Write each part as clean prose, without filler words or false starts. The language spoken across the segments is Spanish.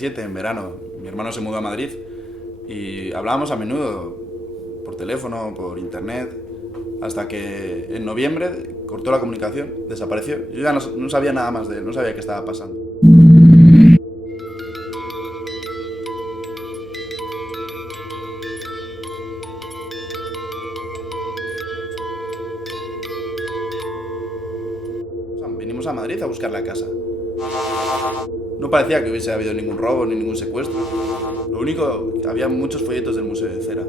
2007, en verano. Mi hermano se mudó a Madrid y hablábamos a menudo, por teléfono, por internet, hasta que en noviembre cortó la comunicación, desapareció. Yo ya no sabía nada más de él, no sabía qué estaba pasando. Vinimos a Madrid a buscarle a casa. No parecía que hubiese habido ningún robo ni ningún secuestro. Lo único, había muchos folletos del Museo de Cera.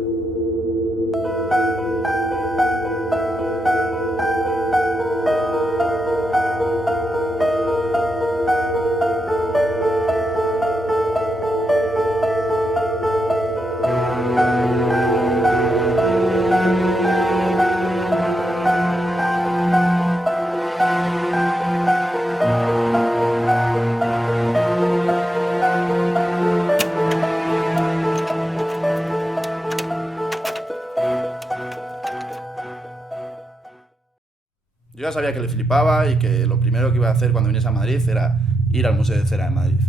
Yo ya sabía que le flipaba y que lo primero que iba a hacer cuando viniese a Madrid era ir al Museo de Cera de Madrid.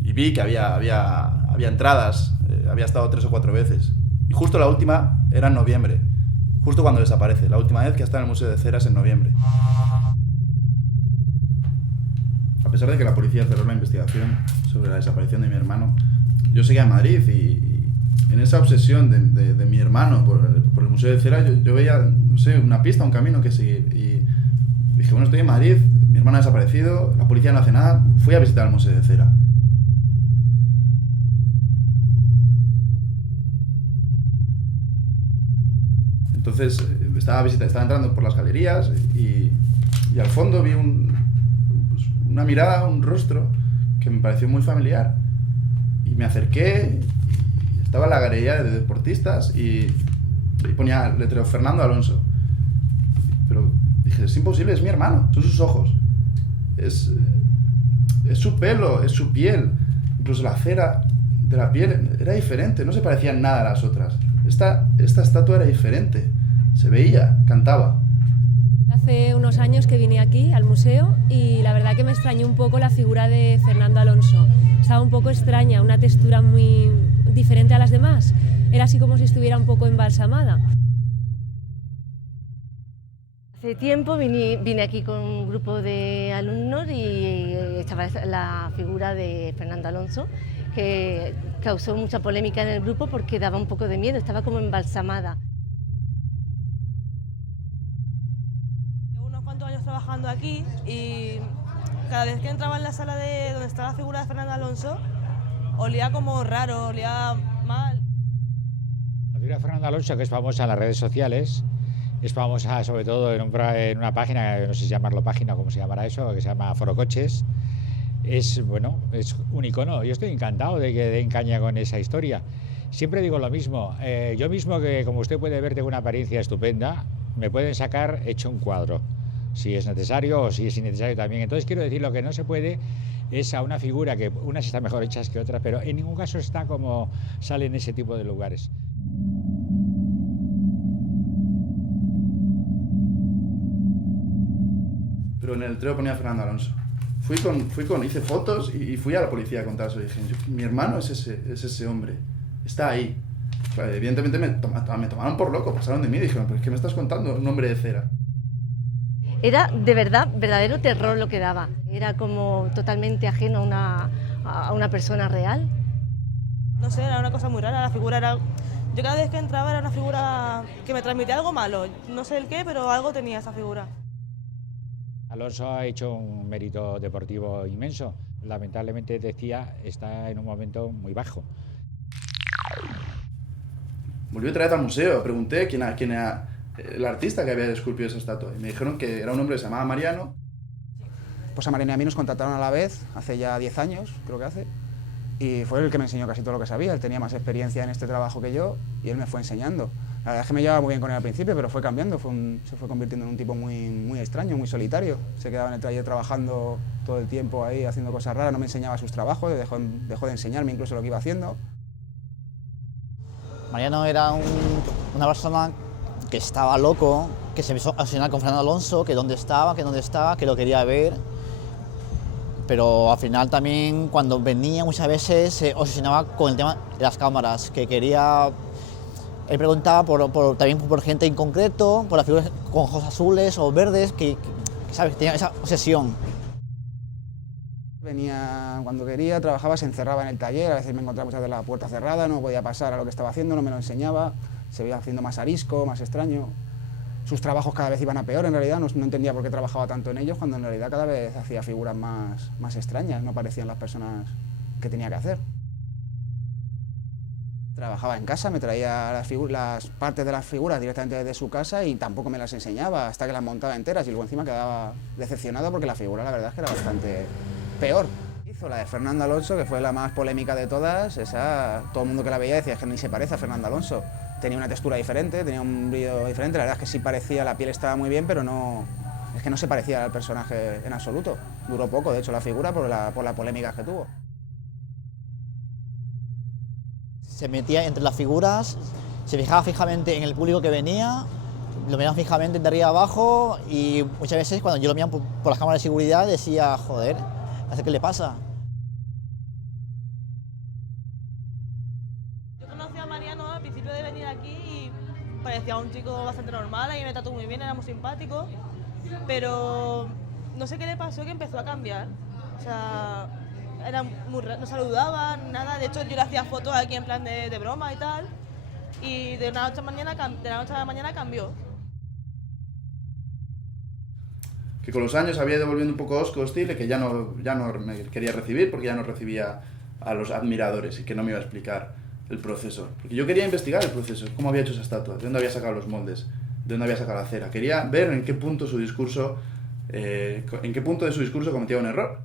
Y vi que había entradas, había estado 3 o 4 veces. Y justo la última era en noviembre, justo cuando desaparece. La última vez que está en el Museo de Cera es en noviembre. A pesar de que la policía cerró la investigación sobre la desaparición de mi hermano, yo seguía en Madrid y en esa obsesión de mi hermano por el Museo de Cera, yo veía, no sé, una pista, un camino que seguir. Y dije, bueno, estoy en Madrid, mi hermano ha desaparecido, la policía no hace nada, fui a visitar el Museo de Cera. Entonces estaba entrando por las galerías y al fondo vi una mirada, un rostro que me pareció muy familiar. Y me acerqué, estaba en la galería de deportistas y ponía letrero Fernando Alonso. Pero dije, es imposible, es mi hermano, son sus ojos. Es su pelo, es su piel. Incluso la cera de la piel era diferente, no se parecía en nada a las otras. Esta estatua era diferente, se veía, cantaba. Hace unos años que vine aquí al museo y la verdad que me extrañó un poco la figura de Fernando Alonso. Estaba un poco extraña, una textura muy diferente a las demás. Era así como si estuviera un poco embalsamada. Hace tiempo vine aquí con un grupo de alumnos y estaba la figura de Fernando Alonso, que causó mucha polémica en el grupo porque daba un poco de miedo, estaba como embalsamada. Llevo unos cuantos años trabajando aquí y cada vez que entraba en la sala donde está la figura de Fernando Alonso, olía como raro, olía mal. La figura de Fernando Alonso, que es famosa en las redes sociales, es famosa sobre todo en una página, no sé si llamarlo página o cómo se llamará eso, que se llama Foro Coches. Es un icono. Yo estoy encantado de que den caña con esa historia. Siempre digo lo mismo. Yo mismo, que como usted puede ver, tengo una apariencia estupenda, me pueden sacar hecho un cuadro, si es necesario o si es innecesario también. Entonces quiero decir, lo que no se puede es a una figura que unas están mejor hechas que otras, pero en ningún caso está como sale en ese tipo de lugares. Pero en el letrero ponía Fernando Alonso. Hice fotos y fui a la policía a contárselo. Dije, mi hermano es ese hombre, está ahí. Claro, evidentemente me tomaron por loco, pasaron de mí y dijeron, ¿pero qué me estás contando? Un hombre de cera. Era de verdad, verdadero terror lo que daba. Era como totalmente ajeno a una persona real. No sé, era una cosa muy rara, la figura era... Yo cada vez que entraba era una figura que me transmitía algo malo. No sé el qué, pero algo tenía esa figura. Alonso ha hecho un mérito deportivo inmenso. Lamentablemente, decía, está en un momento muy bajo. Volví otra vez al museo, pregunté quién era el artista que había esculpido esa estatua. Y me dijeron que era un hombre que se llamaba Mariano. Pues a Mariano y a mí nos contactaron a la vez, hace ya 10 años, creo que hace, y fue el que me enseñó casi todo lo que sabía. Él tenía más experiencia en este trabajo que yo y él me fue enseñando. La verdad es que me llevaba muy bien con él al principio, pero fue cambiando, se fue convirtiendo en un tipo muy extraño, muy solitario. Se quedaba en el taller trabajando todo el tiempo ahí, haciendo cosas raras, no me enseñaba sus trabajos, dejó de enseñarme incluso lo que iba haciendo. Mariano era una persona que estaba loco, que se empezó a obsesionar con Fernando Alonso, que dónde estaba, que lo quería ver. pero al final también cuando venía muchas veces se obsesionaba con el tema de las cámaras, que quería, él preguntaba también por gente en concreto, por las figuras con ojos azules o verdes, que ¿sabes? Tenía esa obsesión. Venía cuando quería, trabajaba, se encerraba en el taller, a veces me encontraba muchas veces la puerta cerrada, no podía pasar a lo que estaba haciendo, no me lo enseñaba, se veía haciendo más arisco, más extraño. Sus trabajos cada vez iban a peor, en realidad no entendía por qué trabajaba tanto en ellos, cuando en realidad cada vez hacía figuras más extrañas, no parecían las personas que tenía que hacer. Trabajaba en casa, me traía las partes de las figuras directamente desde su casa y tampoco me las enseñaba hasta que las montaba enteras y luego encima quedaba decepcionado porque la figura la verdad es que era bastante peor. Hizo la de Fernando Alonso, que fue la más polémica de todas, esa todo el mundo que la veía decía que ni se parece a Fernando Alonso. Tenía una textura diferente, tenía un brillo diferente, la verdad es que sí parecía, la piel estaba muy bien, pero no, es que no se parecía al personaje en absoluto. Duró poco, de hecho, la figura por la polémica que tuvo. Se metía entre las figuras, se fijaba fijamente en el público que venía, lo miraba fijamente de arriba abajo y muchas veces cuando yo lo miraba por las cámaras de seguridad decía, joder, ¿qué le pasa? Yo conocí a Mariano al principio de venir aquí y parecía un chico bastante normal, y me trató muy bien, era muy simpático, pero no sé qué le pasó que empezó a cambiar. O sea, era no saludaba, nada, de hecho yo le hacía fotos aquí en plan de broma y tal, y de la noche a la mañana cambió. Que con los años había ido volviendo un poco hostil y que ya no me quería recibir porque ya no recibía a los admiradores y que no me iba a explicar el proceso. Porque yo quería investigar el proceso, cómo había hecho esa estatua, de dónde había sacado los moldes, de dónde había sacado la cera. Quería ver en qué punto de su discurso cometía un error.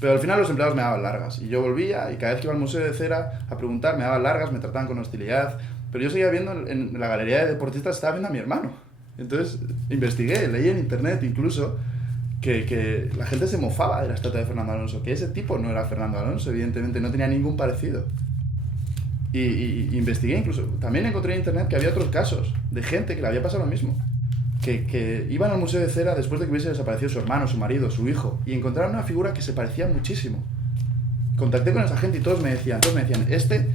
Pero al final los empleados me daban largas y yo volvía y cada vez que iba al Museo de Cera a preguntar me daban largas, me trataban con hostilidad. Pero yo seguía viendo en la galería de deportistas, estaba viendo a mi hermano. Entonces investigué, leí en internet incluso que la gente se mofaba de la estatua de Fernando Alonso, que ese tipo no era Fernando Alonso, evidentemente no tenía ningún parecido. Y investigué incluso, también encontré en internet que había otros casos de gente que le había pasado lo mismo, que iban al Museo de Cera después de que hubiese desaparecido su hermano, su marido, su hijo, y encontraron una figura que se parecía muchísimo. Contacté con esa gente y todos me decían, este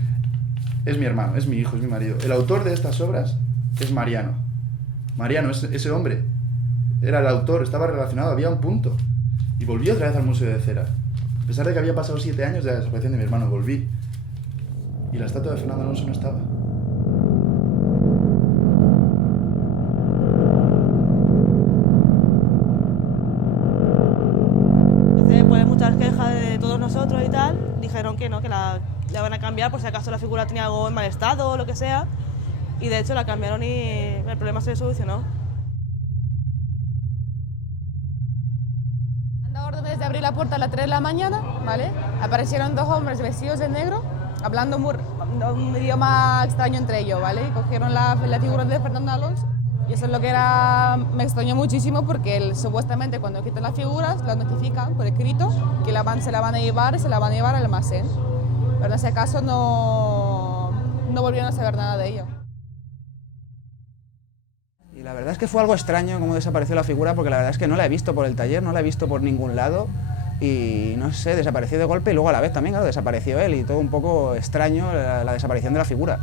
es mi hermano, es mi hijo, es mi marido. El autor de estas obras es Mariano. Mariano, ese hombre, era el autor, estaba relacionado, había un punto. Y volví otra vez al Museo de Cera. A pesar de que había pasado 7 años de la desaparición de mi hermano, volví. Y la estatua de Fernando Alonso no estaba. Después de muchas quejas de todos nosotros y tal, dijeron que no, que la van a cambiar por si acaso la figura tenía algo en mal estado o lo que sea. Y de hecho la cambiaron y el problema se solucionó. Órdenes de abrir la puerta a las 3 de la mañana, ¿vale? Aparecieron 2 hombres vestidos de negro, hablando un idioma extraño entre ellos, ¿vale? Y cogieron la figura de Fernando Alonso. Y eso es lo que me extrañó muchísimo porque supuestamente cuando quitan las figuras, las notifican por escrito que se la van a llevar al almacén. Pero en ese caso no volvieron a saber nada de ello. Y la verdad es que fue algo extraño cómo desapareció la figura, porque la verdad es que no la he visto por el taller, no la he visto por ningún lado y no sé, desapareció de golpe y luego a la vez también, claro, desapareció él y todo un poco extraño la desaparición de la figura.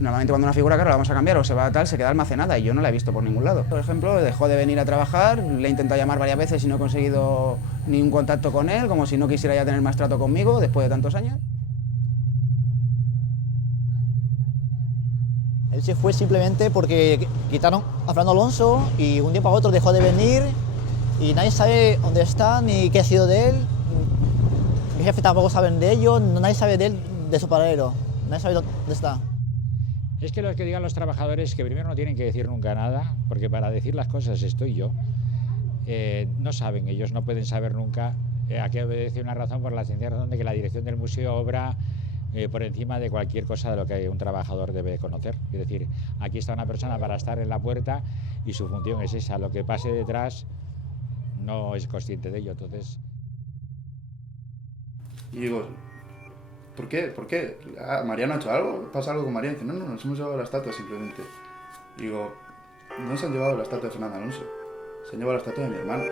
Normalmente cuando una figura, claro, la vamos a cambiar o se va a tal, se queda almacenada y yo no la he visto por ningún lado. Por ejemplo, dejó de venir a trabajar, le he intentado llamar varias veces y no he conseguido ningún contacto con él, como si no quisiera ya tener más trato conmigo después de tantos años. Él se fue simplemente porque quitaron a Fernando Alonso y un día para otro dejó de venir y nadie sabe dónde está ni qué ha sido de él. Mi jefe tampoco sabe de ello, nadie sabe de él, de su paradero, nadie sabe dónde está. Es que los que digan los trabajadores que primero no tienen que decir nunca nada, porque para decir las cosas estoy yo, no saben, ellos no pueden saber nunca a qué obedece una razón por la sencilla razón de que la dirección del museo obra por encima de cualquier cosa de lo que un trabajador debe conocer. Es decir, aquí está una persona para estar en la puerta y su función es esa, lo que pase detrás no es consciente de ello, entonces... Y digo, ¿por qué? ¿Por qué? ¿Mariano ha hecho algo? ¿Pasa algo con Mariano? No, nos hemos llevado la estatua simplemente. Digo, no se han llevado la estatua de Fernando Alonso, se han llevado la estatua de mi hermano.